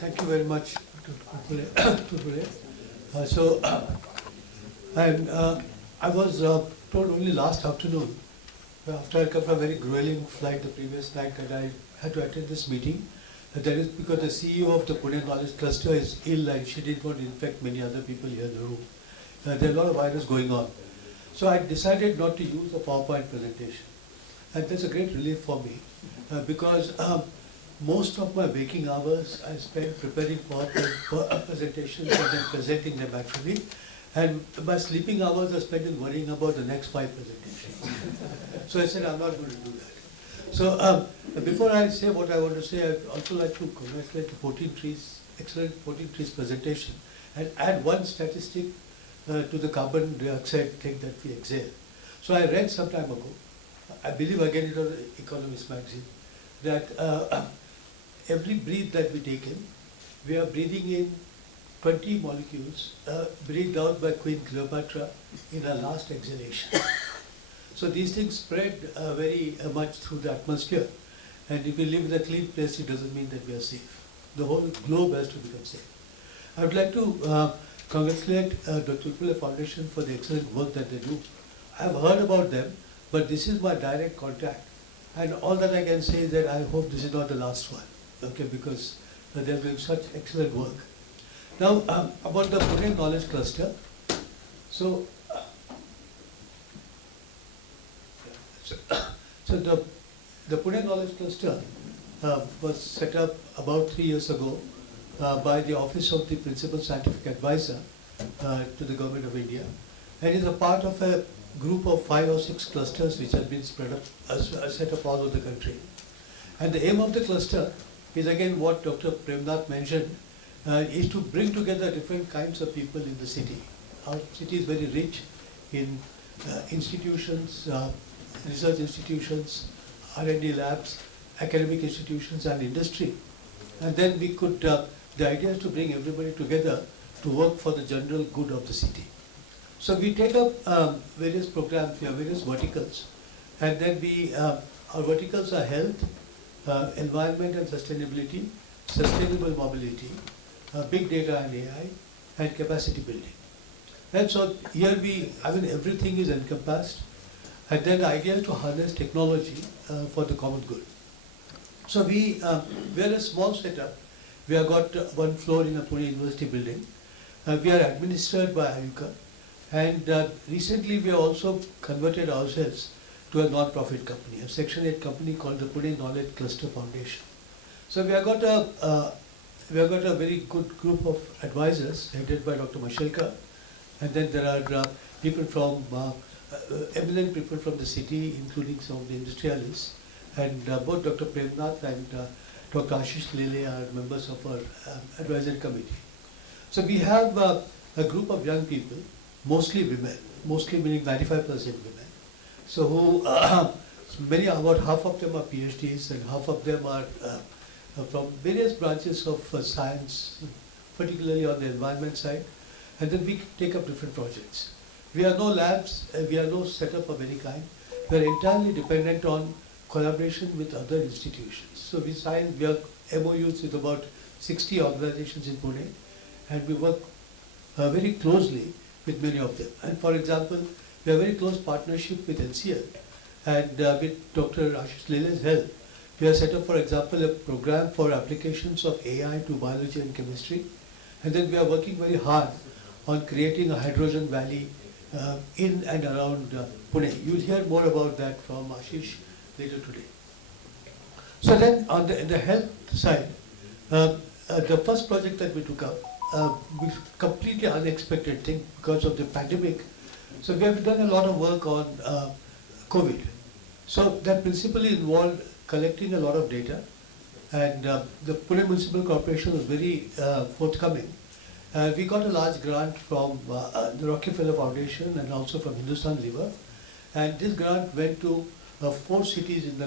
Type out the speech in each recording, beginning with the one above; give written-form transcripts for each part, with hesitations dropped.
Thank you very much, Tutule. I was told only last afternoon, after I come from a very grueling flight the previous night, that I had to attend this meeting. That is because the CEO of the Pune Knowledge Cluster is ill and she didn't want to infect many other people here in the room. There are a lot of virus going on. So I decided not to use the PowerPoint presentation. And that's a great relief for me because most of my waking hours I spent preparing PowerPoint presentations and then presenting them actually. And my sleeping hours are spent in worrying about the next 5 presentations. So I said I'm not going to do that. So before I say what I want to say, I'd also like to congratulate the 14 Trees, excellent 14 Trees presentation, and add one statistic to the carbon dioxide thing that we exhale. So I read some time ago, I believe again it was Economist magazine, that every breath that we take in, we are breathing in 20 molecules breathed out by Queen Cleopatra in her last exhalation. So these things spread very much through the atmosphere. And if we live in a clean place, it doesn't mean that we are safe. The whole globe has to become safe. I would like to congratulate the Tutule Foundation for the excellent work that they do. I have heard about them, but this is my direct contact. And all that I can say is that I hope this is not the last one, okay, because they're doing such excellent work. Now, about the Pune Knowledge Cluster. So the Pune Knowledge Cluster was set up about 3 years ago by the Office of the Principal Scientific Advisor to the Government of India, and is a part of a group of 5 or 6 clusters which have been spread up, set up all over the country. And the aim of the cluster is again what Dr. Premnath mentioned, is to bring together different kinds of people in the city. Our city is very rich in institutions, research institutions, R&D labs, academic institutions and industry. And then we could, the idea is to bring everybody together to work for the general good of the city. So we take up various programs, we have various verticals, and then our verticals are health, environment and sustainability, sustainable mobility, big data and AI, and capacity building. And so here everything is encompassed, and then the idea is to harness technology for the common good. So we are a small setup. We have got one floor in a Pune University building. We are administered by Ayuka, and recently we have also converted ourselves to a non-profit company, a Section 8 company called the Pune Knowledge Cluster Foundation. So we have got a very good group of advisors headed by Dr. Mashelka, and then there are people from eminent people from the city, including some of the industrialists, and both Dr. Premnath and Dr. Ashish Lele are members of our advisory committee. So we have a group of young people, mostly women, mostly meaning 95% women. So who, about half of them are PhDs and half of them are from various branches of science, particularly on the environment side, and then we take up different projects. We are no labs, we are no setup of any kind. We are entirely dependent on collaboration with other institutions. So we have MOUs with about 60 organizations in Pune, and we work very closely with many of them. And for example, we have a very close partnership with NCL, and with Dr. Ashish Lele's help, we have set up, for example, a program for applications of AI to biology and chemistry. And then we are working very hard on creating a hydrogen valley in and around Pune. You will hear more about that from Ashish later today. So then on the health side, the first project that we took up, was completely unexpected thing because of the pandemic. So we have done a lot of work on COVID. So that principally involved collecting a lot of data, and the Pune Municipal Corporation was very forthcoming. We got a large grant from the Rockefeller Foundation and also from Hindustan Liver, and this grant went to 4 cities in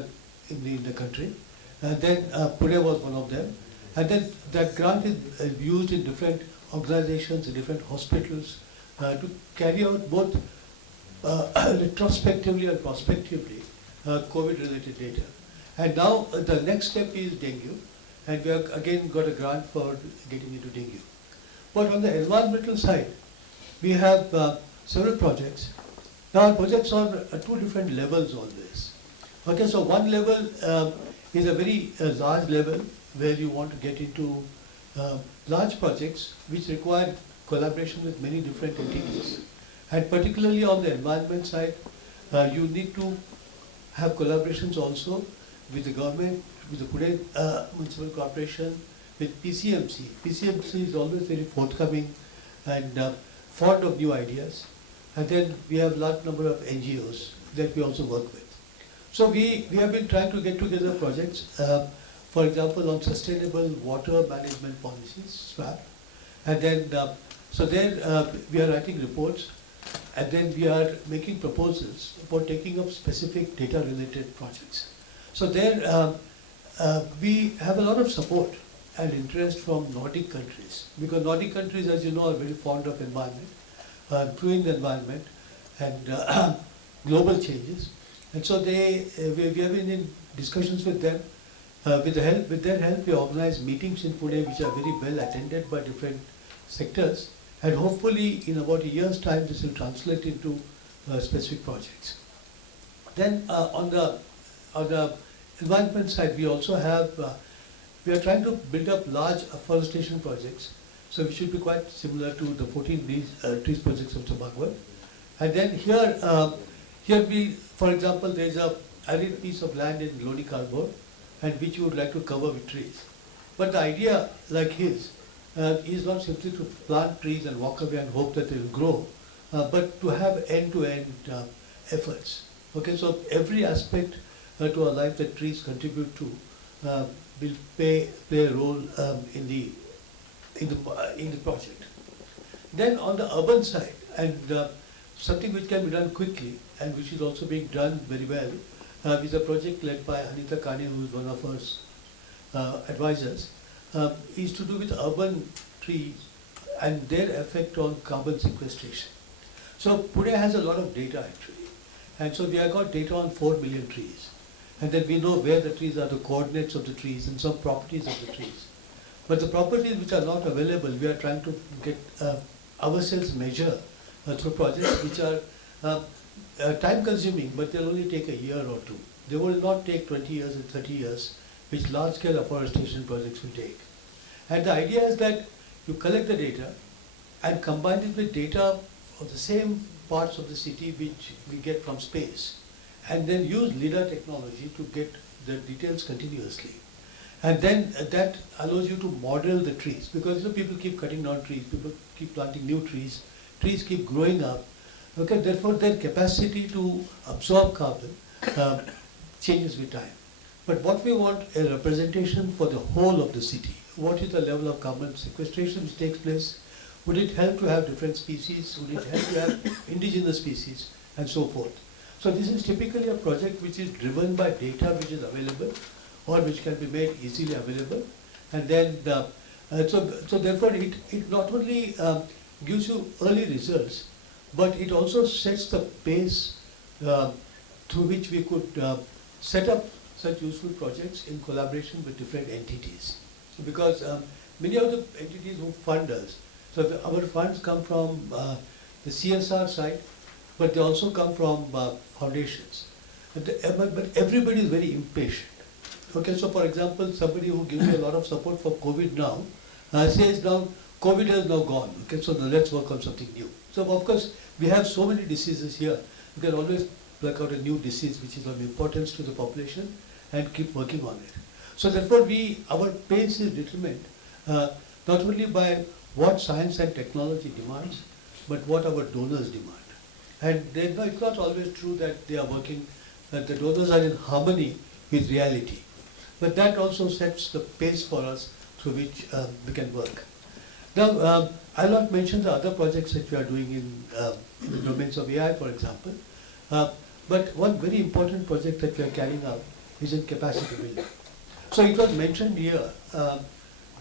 the country, and then Pune was one of them. And then that grant is used in different organizations, in different hospitals, to carry out both retrospectively and prospectively COVID-related data. And now the next step is dengue. and we have again got a grant for getting into dengue. But on the environmental side, we have several projects. Now our projects are at two different levels always. Okay, so one level is a very large level where you want to get into large projects which require collaboration with many different entities. And particularly on the environment side, you need to have collaborations also with the government, with the Pune Municipal Corporation, with PCMC. PCMC is always very forthcoming and fond of new ideas. And then we have a large number of NGOs that we also work with. So we have been trying to get together projects, for example, on sustainable water management policies, SWAP. And then, so there we are writing reports, and then we are making proposals for taking up specific data-related projects. So there we have a lot of support and interest from Nordic countries, because Nordic countries, as you know, are very fond of environment, improving the environment and global changes. And so we have been in discussions with them. With their help, we organize meetings in Pune which are very well attended by different sectors. And hopefully, in about a year's time, this will translate into specific projects. Then on the environment side, we also have, we are trying to build up large afforestation projects. So we should be quite similar to the 14 trees projects of Bhagwat. And then here we, for example, there is a arid piece of land in Loni Cardboard, and which you would like to cover with trees. But the idea, like his, is not simply to plant trees and walk away and hope that they will grow, but to have end-to-end efforts. Okay, so every aspect to our life that trees contribute to will play a role in the project. Then on the urban side, and something which can be done quickly and which is also being done very well, is a project led by Anita Kane, who is one of our advisors, is to do with urban trees and their effect on carbon sequestration. So Pune has a lot of data actually, and so we have got data on 4 million trees, and then we know where the trees are, the coordinates of the trees and some properties of the trees. But the properties which are not available, we are trying to get ourselves measure through projects which are time consuming, but they'll only take a year or two. They will not take 20 years and 30 years, which large scale afforestation projects will take. And the idea is that you collect the data and combine it with data of the same parts of the city which we get from space, and then use LIDAR technology to get the details continuously. And then that allows you to model the trees, because you know, people keep cutting down trees, people keep planting new trees, trees keep growing up. Okay, therefore their capacity to absorb carbon changes with time. But what we want a representation for the whole of the city. What is the level of carbon sequestration which takes place? Would it help to have different species? Would it help to have indigenous species? And so forth. So this is typically a project which is driven by data which is available or which can be made easily available. And then, so therefore it not only gives you early results, but it also sets the pace through which we could set up such useful projects in collaboration with different entities. So because many of the entities who fund us, so our funds come from the CSR side, but they also come from foundations. But everybody is very impatient. Okay, so for example, somebody who gives you a lot of support for COVID now says now COVID is now gone. Okay, so now let's work on something new. So of course, we have so many diseases here. You can always pluck out a new disease which is of importance to the population and keep working on it. So therefore, our pace is determined not only by what science and technology demands, but what our donors demand. And it's not always true that they are working, that the donors are in harmony with reality. But that also sets the pace for us through which we can work. Now, I'll not mention the other projects that we are doing in the domains of AI, for example. But one very important project that we are carrying out is in capacity building. So it was mentioned here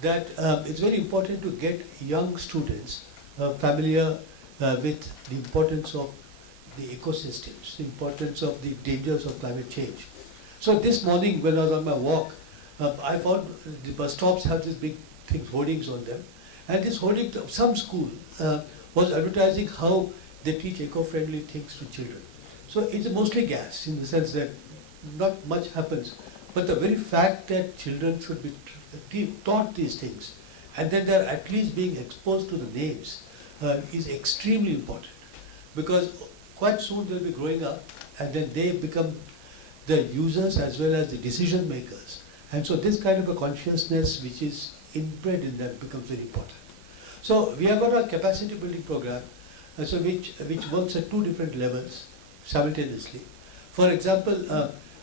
that it's very important to get young students familiar with the importance of the ecosystems, the importance of the dangers of climate change. So this morning when I was on my walk, I found the bus stops have these big things, hoardings on them. And this hoarding, some school was advertising how they teach eco-friendly things to children. So it's mostly gas in the sense that not much happens. But the very fact that children should be taught these things and then they're at least being exposed to the names is extremely important. Because quite soon they'll be growing up and then they become the users as well as the decision makers. And so this kind of a consciousness which is inbred in them becomes very important. So we have got a capacity building program which works at two different levels simultaneously. For example,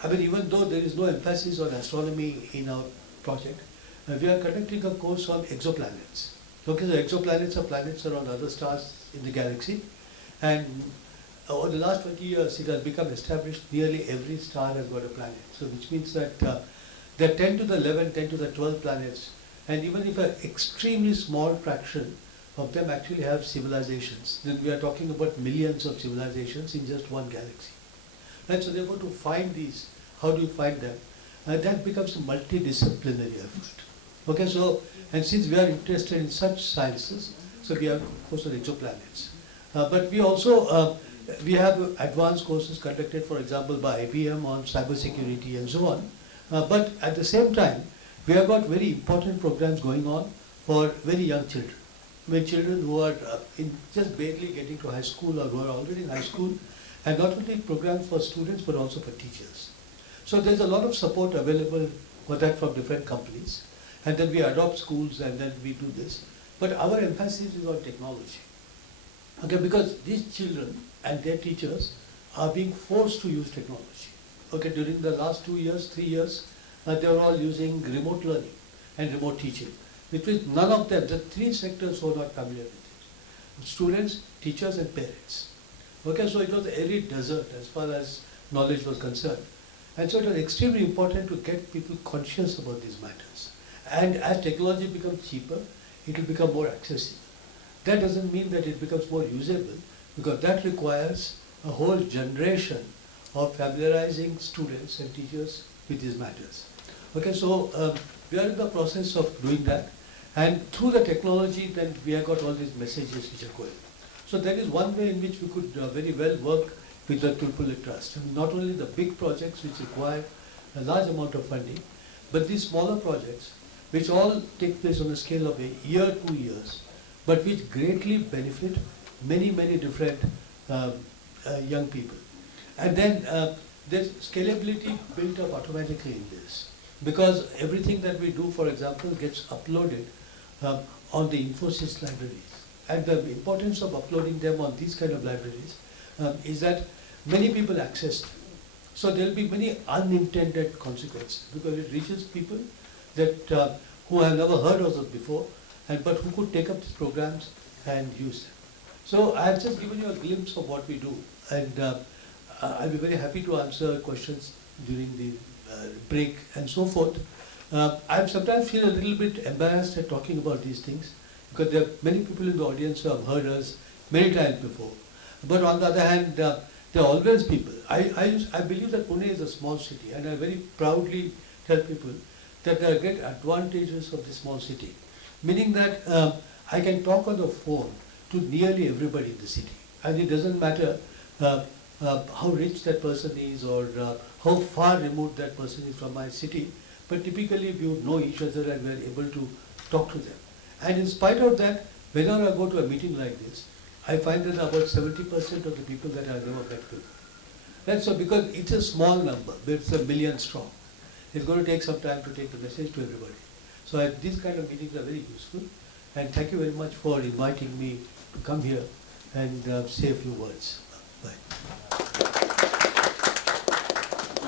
even though there is no emphasis on astronomy in our project, we are conducting a course on exoplanets. Okay, so exoplanets are planets around other stars in the galaxy, and over the last 20 years it has become established nearly every star has got a planet. So which means that there are 10 to the 11, 10 to the 12 planets, and even if an extremely small fraction of them actually have civilizations, then we are talking about millions of civilizations in just one galaxy. And so therefore to find these, how do you find them? That becomes a multidisciplinary effort. Okay, so, and since we are interested in such sciences, so we have of course on exoplanets. But we also, we have advanced courses conducted, for example, by IBM on cybersecurity and so on. But at the same time, we have got very important programs going on for very young children. Children who are just barely getting to high school or who are already in high school, and not only programs for students but also for teachers. So there's a lot of support available for that from different companies, and then we adopt schools and then we do this. But our emphasis is on technology. Okay, because these children and their teachers are being forced to use technology. Okay, during the last 2 years, 3 years, they were all using remote learning and remote teaching, which is none of them, the three sectors were not familiar with it. Students, teachers and parents. Okay, so it was a arid desert as far as knowledge was concerned. And so it was extremely important to get people conscious about these matters. And as technology becomes cheaper, it will become more accessible. That doesn't mean that it becomes more usable, because that requires a whole generation of familiarizing students and teachers with these matters. Okay, so we are in the process of doing that. And through the technology, then we have got all these messages which are going. So that is one way in which we could very well work with the Tulpulli Trust. And not only the big projects which require a large amount of funding, but these smaller projects which all take place on a scale of a year, 2 years, but which greatly benefit many, many different young people. And then there's scalability built up automatically in this, because everything that we do, for example, gets uploaded on the Infosys libraries. And the importance of uploading them on these kind of libraries is that many people access them. So there will be many unintended consequences, because it reaches people that who have never heard of it before, but who could take up these programs and use them. So I have just given you a glimpse of what we do, and I'll be very happy to answer questions during the break and so forth. I sometimes feel a little bit embarrassed at talking about these things, because there are many people in the audience who have heard us many times before. But on the other hand, there are always people. I believe that Pune is a small city, and I very proudly tell people that there are great advantages of the small city. Meaning that I can talk on the phone to nearly everybody in the city. And it doesn't matter how rich that person is or how far removed that person is from my city, but typically we would know each other and we are able to talk to them. And in spite of that, whenever I go to a meeting like this, I find that about 70% of the people that I have never met before. That's so, because it's a small number, but it's 1 million strong. It's going to take some time to take the message to everybody. So these kind of meetings are very useful. And thank you very much for inviting me to come here and say a few words. Bye.